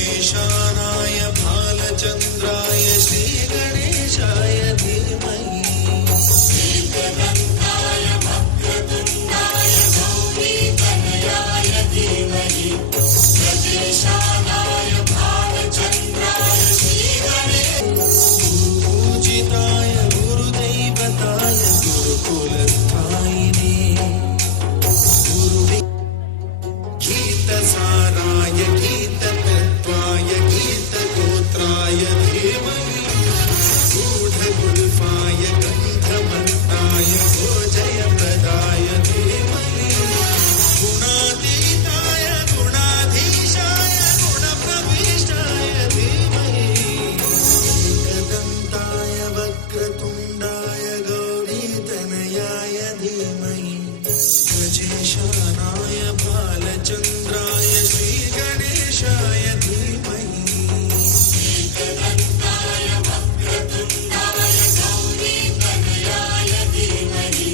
गजेशानाय भालचन्द्राय श्रीगणेशाय धीमहि एकदन्ताय वक्रतुण्डाय गौरीतनयाय धीमहि गजेशानाय भालचन्द्राय श्रीगणेशाय गुरुदैवताय गुरुकुलस्थायिने गीतसाराय गीततत्त्वाय गीतगोत्राय धीमहि गूढगुल्फाय गन्धमन्ताय भोजयप्रदाय धीमहि गुणातीताय गुणाधीशाय गुणप्रविष्टाय धीमहि एकदन्ताय वक्रतुण्डाय गौरीतनयाय धीमहि गजेशानाय भालचन्द्राय श्रीगणेशाय धीमहि एकदन्ताय वक्रतुण्डाय गौरीतनयाय धीमहि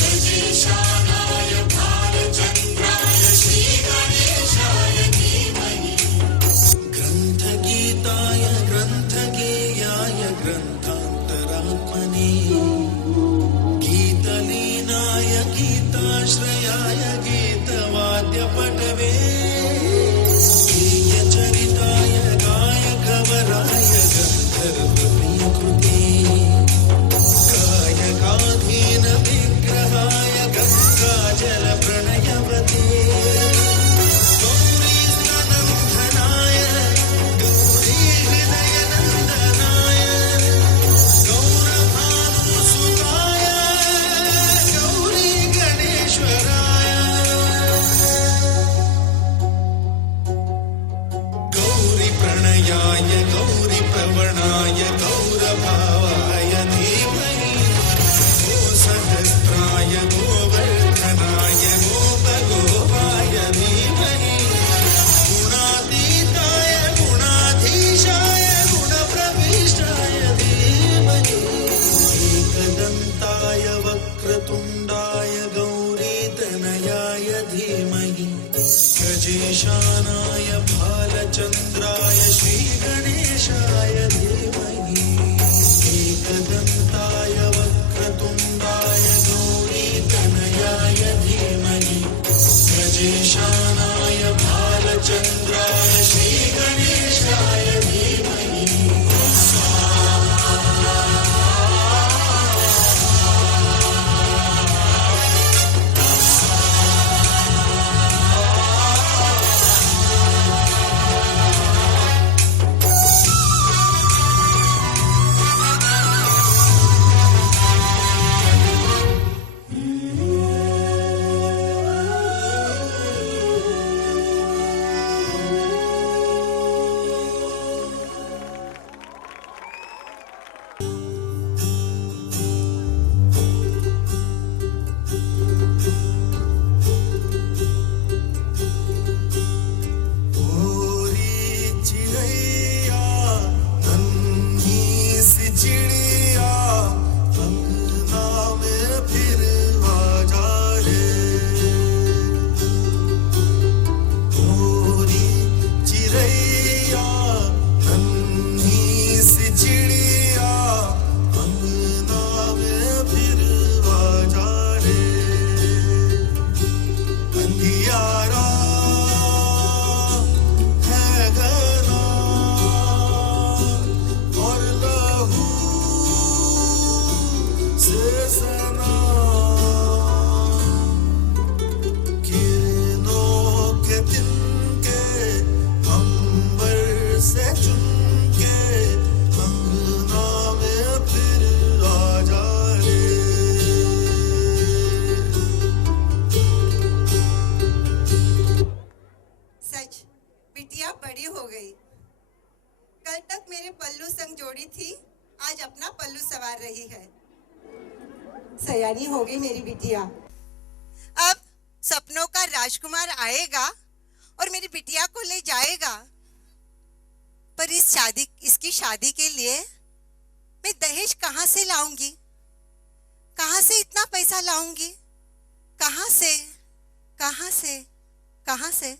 गजेशानाय भालचन्द्राय श्रीगणेशाय धीमहि ग्रन्थगीताय ग्रन्थगेयाय ग्रन्थान्तरात्मने गीतलीनाय गीताश्रयाय गीतवाद्यपटवे गीयचरिताय गायकवराय गन्धर्वप्रियकृते गायकाधीन विग्रहाय गङ्गाजलप्रणयवते गौरीस्तनन्दनाय गौरीहृदयनन्दनाय गौरभानुसुताय गौरी गणेश्वराय गौरीप्रणयाय गौरीप्रवणाय गौरभावाय धीमहि गोसहस्राय गोवर्धनाय गोपगोपाय धीमहि गुणातीताय गुणाधीशाय गुणप्रविष्टाय धीमहि एकदन्ताय वक्रतुण्डाय गौरीतनयाय धीमहि गजेशानाय भालचन्द्राय श्रीगणेशाय धीमहि एकदन्ताय वक्रतुण्डाय गौरीतनयाय धीमहि गजेशानाय भालचन्द्राय श्रीगणेशाय धीमहि आज अपना पल्लू सवार रही है। सयानी हो गई मेरी बिटिया। अब सपनों का राजकुमार आएगा और मेरी बिटिया को ले जाएगा, पर इसकी शादी के लिए मैं दहेज कहाँ से लाऊंगी? कहाँ से इतना पैसा लाऊंगी? कहाँ से कहाँ से कहाँ से?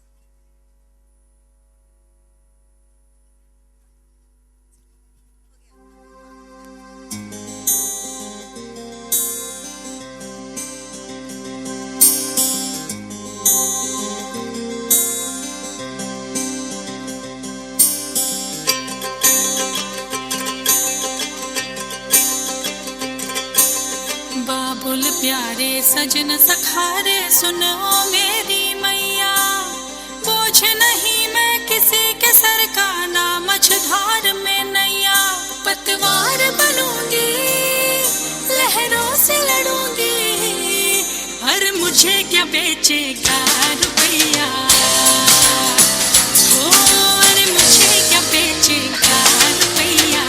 प्यारे सजन सखारे सुनो मेरी मैया, बोझ नहीं मैं किसी के सर का, ना मझधार में नैया। पतवार बनूंगी, लहरों से लड़ूंगी, और मुझे क्या बेचेगा रुपया, हो अरे मुझे क्या बेचेगा रुपया।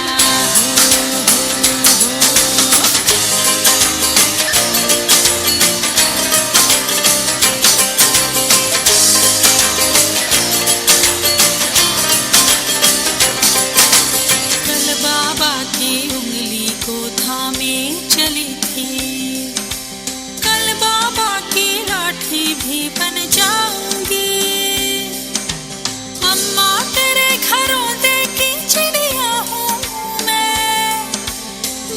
कल बाबा की उंगली को थामे चली थी, कल बाबा की लाठी भी बन जाऊंगी। अम्मा तेरे घरों देखी चिड़िया हूँ मैं,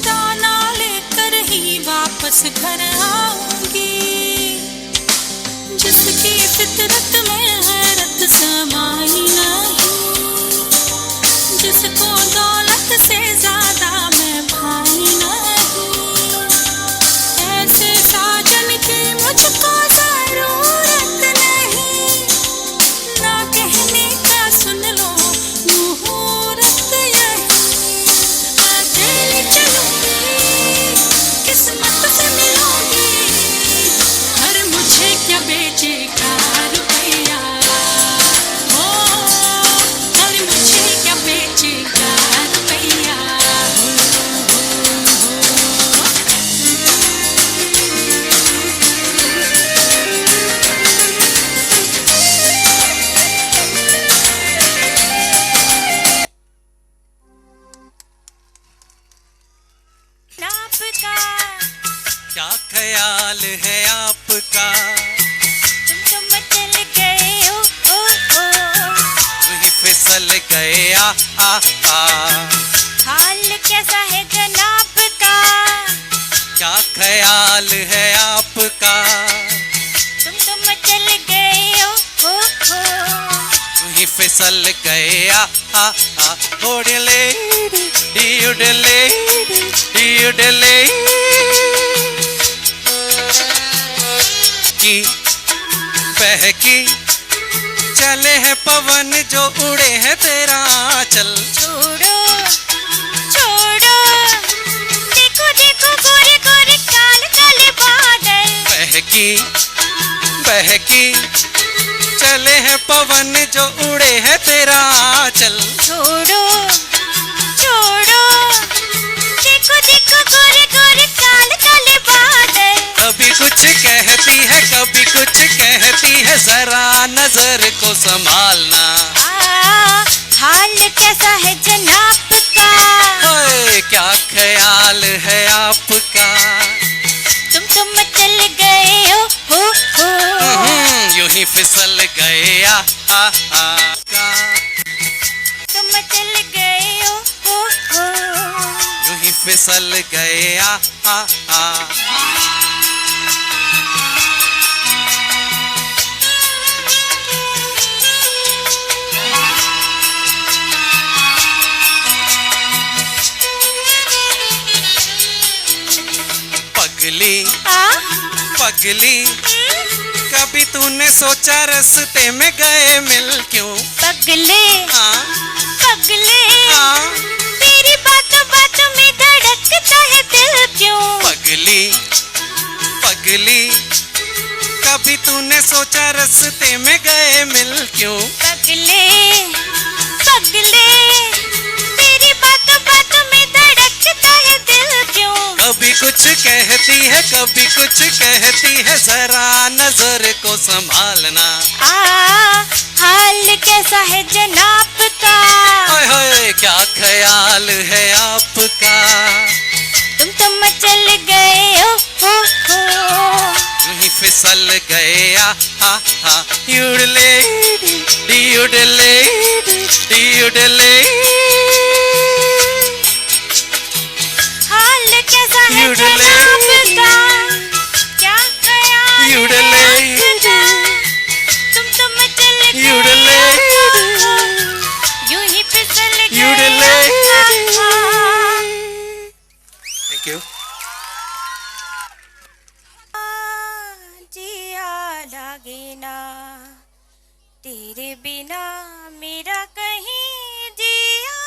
दाना लेकर ही वापस घर आऊंगी। जिसकी फितरत में हैरत समाई नहीं, जिसको दौलत से ज्यादा मैं भाई नहीं, ऐसे साजन की मुझको जरूरत नहीं। ना कहने का सुन लो मुहूर्त यही, अकेली चलूंगी किस्मत से मिलूंगी, और मुझे क्या बेचेगा रुपया, ओ और मुझे क्या बेचेगा रुपया। नाप का क्या ख्याल है आपका, तुम मचल गए ओ वही फिसल गए आ हाल कैसा है जनाब का, क्या ख्याल है आपका, तुम मचल गए ओ वही फिसल गए आ ओडले डिउडले डिउडले की बहकी चले हैं पवन जो उड़े हैं तेरा चल। छोड़ो छोड़ो, देखो देखो गोरे गोरे काले काले बादल, बहकी बहकी चले हैं पवन जो उड़े हैं तेरा चल। छोड़ो छोड़ो, देखो देखो गोरे गोरे काले काले बादल, कभी कुछ कहती है कभी कुछ कहती है, जरा नजर को संभालना। हाल कैसा है जनाब का, ओए क्या ख्याल है आपका, तुम मचल गए हो यूं ही फिसल गए आ का, तुम मचल गए हो यूं ही फिसल गए आ पगली पगली कभी तूने सोचा रास्ते में गए मिल क्यों, पगले हाँ पगले, हाँ तेरी बातों बातों में धड़कता है दिल क्यों, पगली पगली कभी तूने सोचा रास्ते में गए मिल क्यों, पगले पगले, तेरी बातों बातों में धड़कता है दिल क्यों, कभी कुछ कहती है कभी कुछ कहती है, जरा नजर को संभालना। हाल कैसा है जनाब का, ओए होए क्या ख्याल है आपका, तुम मचल गए हो यूं ही फिसल गए आ युडले डियुडले डियुडले हाल कैसा है युडले जनाब का, क्या ख्याल है युडले आपका, तुम मचल गए युडले हो, यूं ही फिसल युडले। गए। Thank you. तेरे बिना मेरा कहीं जिया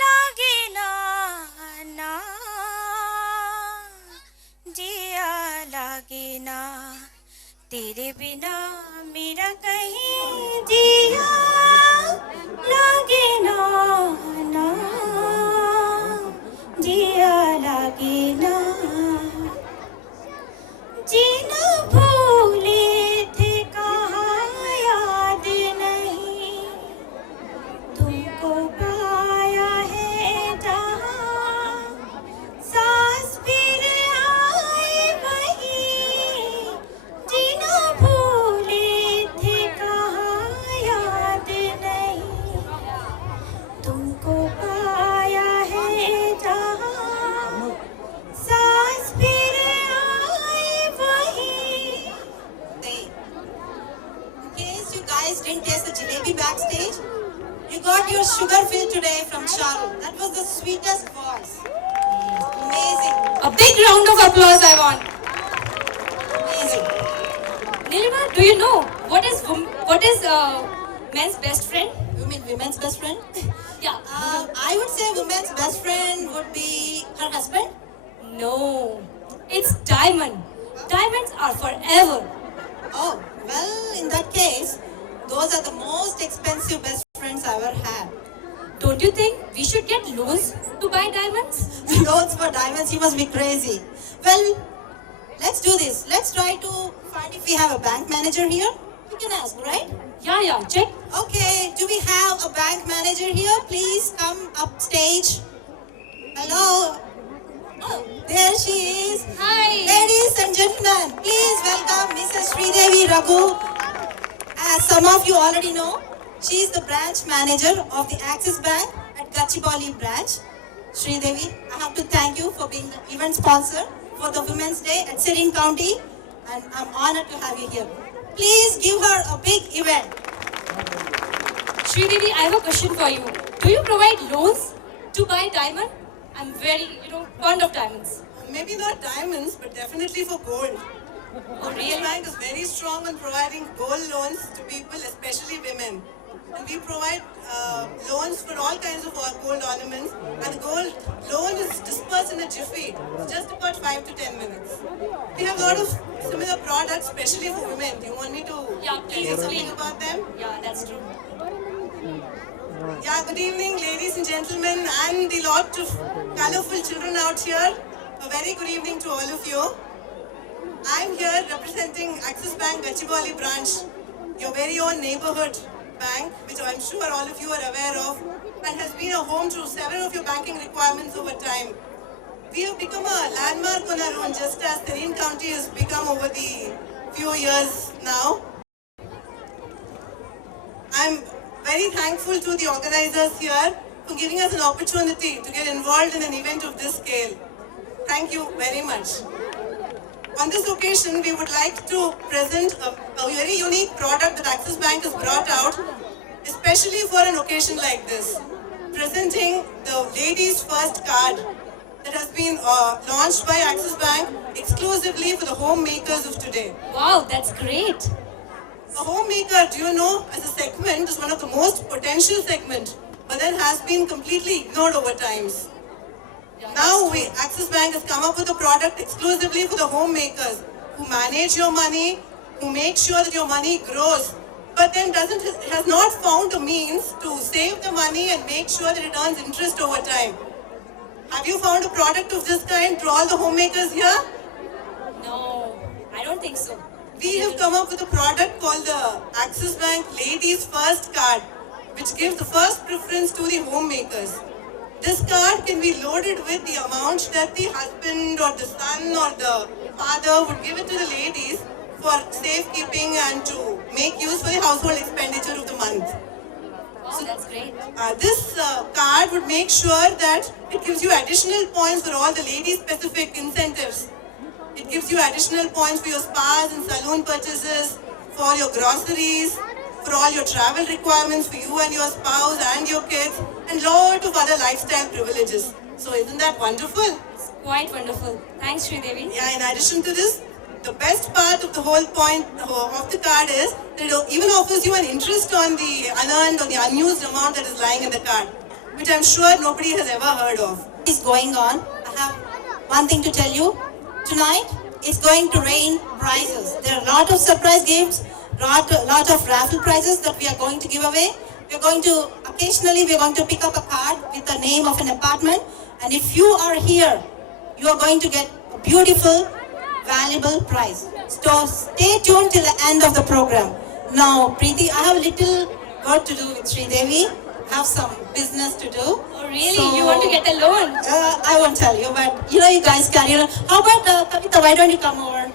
लागे ना ना जिया लागे ना तेरे बिना मेरा कहीं जिया लागे ना ना जिया लागे ना जीना भूले थे कहाँ याद नहीं तुमको पाया है जहाँ सांस फिर आए वहीं जीना भूले थे कहाँ याद नहीं तुमको पाया है जहाँ सांस फिर आए वहीं In case you guys didn't taste the jalebi backstage, you got your sugar fill today from Shahrukh. That was the sweetest voice. Amazing. A big round of applause I want. Amazing. Nilima, do you know what is men's best friend? You mean women's best friend? Yeah. I would say women's best friend would be her husband. No. It's diamond. Diamonds are forever. Oh, well, in that case, those are the most expensive best friends I ever had. Don't you think we should get loans to buy diamonds? Loans for diamonds, you must be crazy. Well, let's do this. Let's try to find if we have a bank manager here. We can ask, right? Yeah, check. Okay, do we have a bank manager here? Please come up stage. Hello. Oh, there she is. Hi. Ladies and gentlemen, please welcome Mrs. Sridevi Raghu. As some of you already know, she is the branch manager of the Axis Bank at Gachibowli branch. Sridevi, I have to thank you for being the event sponsor for the Women's Day at Sirin County, and I'm honored to have you here. Please give her a big event. Sridevi, I have a question for you. Do you provide loans to buy diamond? I'm very, fond of diamonds. Maybe not diamonds, but definitely for gold. Oh, Axis really? Bank is very strong on providing gold loans to people, especially women. And we provide loans for all kinds of gold ornaments. And the gold loan is dispersed in a jiffy, just about 5 to 10 minutes. We have a lot of similar products, especially for women. Do you want me to Yeah, please tell you something explain. about them? Yeah, that's true. Yeah, good evening, ladies and gentlemen, and the lot of colorful children out here. A very good evening to all of you. I'm here representing Axis Bank Gachibowli branch, your very own neighborhood bank, which I'm sure all of you are aware of, and has been a home to several of your banking requirements over time. We have become a landmark on our own, just as Sirin County has become over the few years now. I'm very thankful to the organizers here for giving us an opportunity to get involved in an event of this scale. Thank you very much. On this occasion, we would like to present a very unique product that Axis Bank has brought out, especially for an occasion like this. Presenting the Ladies First card that has been launched by Axis Bank exclusively for the homemakers of today. Wow, that's great. A homemaker, do you know, as a segment is one of the most potential segment, but then has been completely ignored over times. Yeah, Now that's true. Axis Bank has come up with a product exclusively for the homemakers who manage your money, who make sure that your money grows, but then has not found a means to save the money and make sure that it earns interest over time. Have you found a product of this kind to all the homemakers here? No, I don't think so. We have come up with a product called the Axis Bank Ladies First card, which gives the first preference to the homemakers. This card can be loaded with the amount that the husband or the son or the father would give it to the ladies for safekeeping and to make use for the household expenditure of the month. Wow, that's great. This card would make sure that it gives you additional points for all the lady-specific incentives. It gives you additional points for your spas and saloon purchases, for your groceries, for all your travel requirements for you and your spouse and your kids, and lot of other lifestyle privileges. So isn't that wonderful? It's quite wonderful. Thanks, Sridevi. Yeah, in addition to this, the best part of the whole point of the card is that it even offers you an interest on the unearned or the unused amount that is lying in the card, which I'm sure nobody has ever heard of. Is going on. I have one thing to tell you. Tonight it's going to rain prizes. There are a lot of surprise games, lot of raffle prizes that we are going to give away. We're going to pick up a card with the name of an apartment, and if you are here, you are going to get a beautiful, valuable prize. So stay tuned till the end of the program. Now, Preeti, I have a little work to do with Sridevi. I have some business to do. Oh, really? So, You want to get a loan? I won't tell you, but you guys carry on. How about Kavita? Why don't you come over?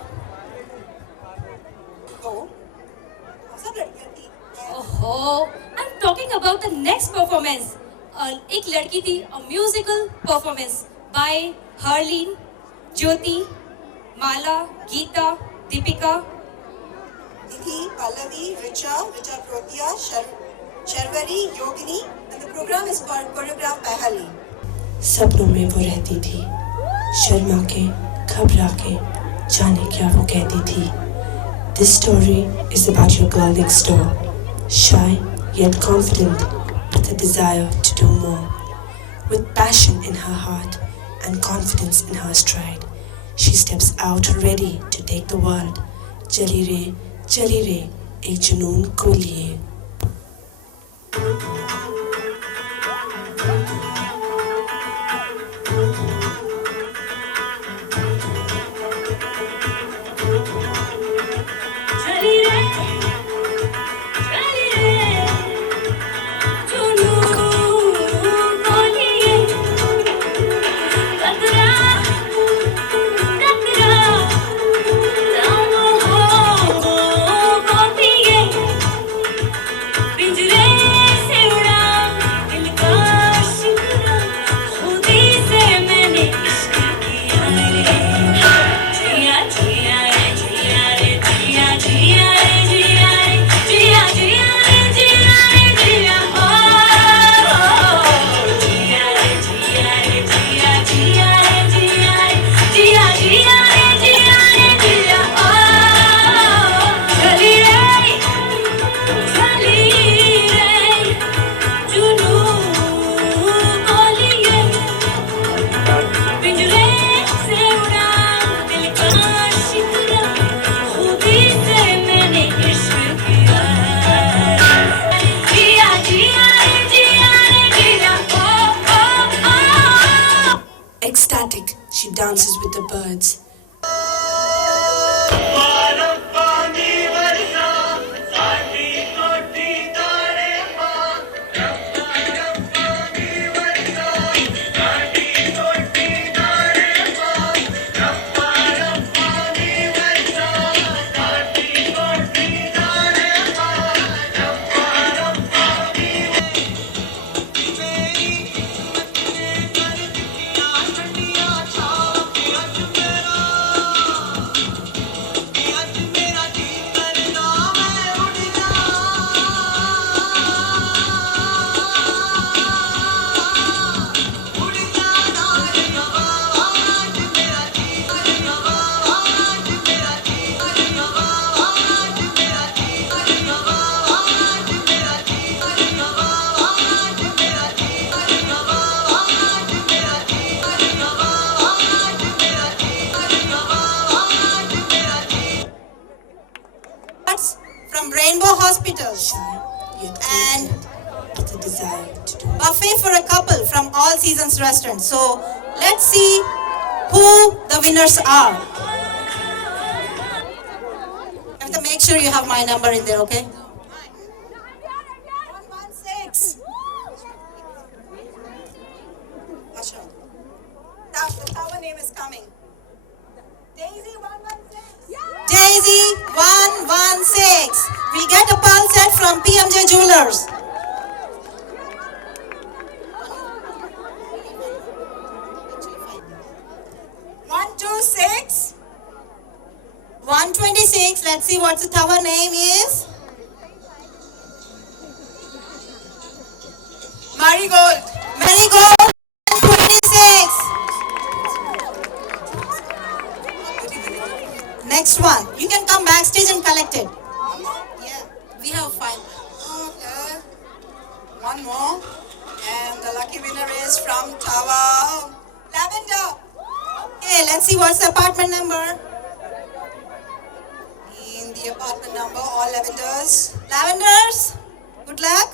Oh. Oh, I'm talking about the next performance. एक लड़की थी, a musical performance by Harleen, Jyoti, Mala, Geeta, Deepika. Didi, Pallavi, Richa Protia, Sharvari, Yogini, and the program is called Choreographed by Harleen. सपनों में वो रहती थी, शर्मा के, घबरा के, जाने क्या वो कहती थी. This story is about your girl next door, shy yet confident, with a desire to do more. With passion in her heart and confidence in her stride, she steps out ready to take the world. चली रे, एक जुनून को लिए. Ecstatic, she dances with the birds. From Rainbow Hospital and With a desire to do buffet for a couple from All Seasons Restaurant. So let's see who the winners are. You have to make sure you have my number in there, okay? 116. Asha. The tower name is coming. Daisy 116. Daisy 116. We'll get a pearl set from PMJ Jewelers. 126. 126. Let's see what the tower name is. Marigold. Marigold 26. Next One more. And the lucky winner is from Tower Lavender. Okay, let's see what's the apartment number. In the apartment number, all lavenders. Lavenders, good luck.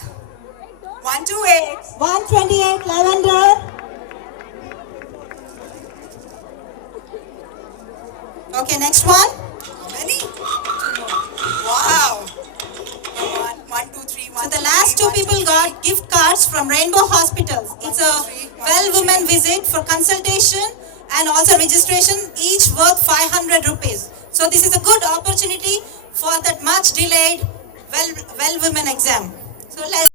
128. 128, lavender. Okay, next one. How many? Wow. One, two, three. So the last two people got gift cards from Rainbow Hospitals. It's a well-woman visit for consultation and also registration, each worth 500 rupees. So this is a good opportunity for that much delayed well-women exam. So let's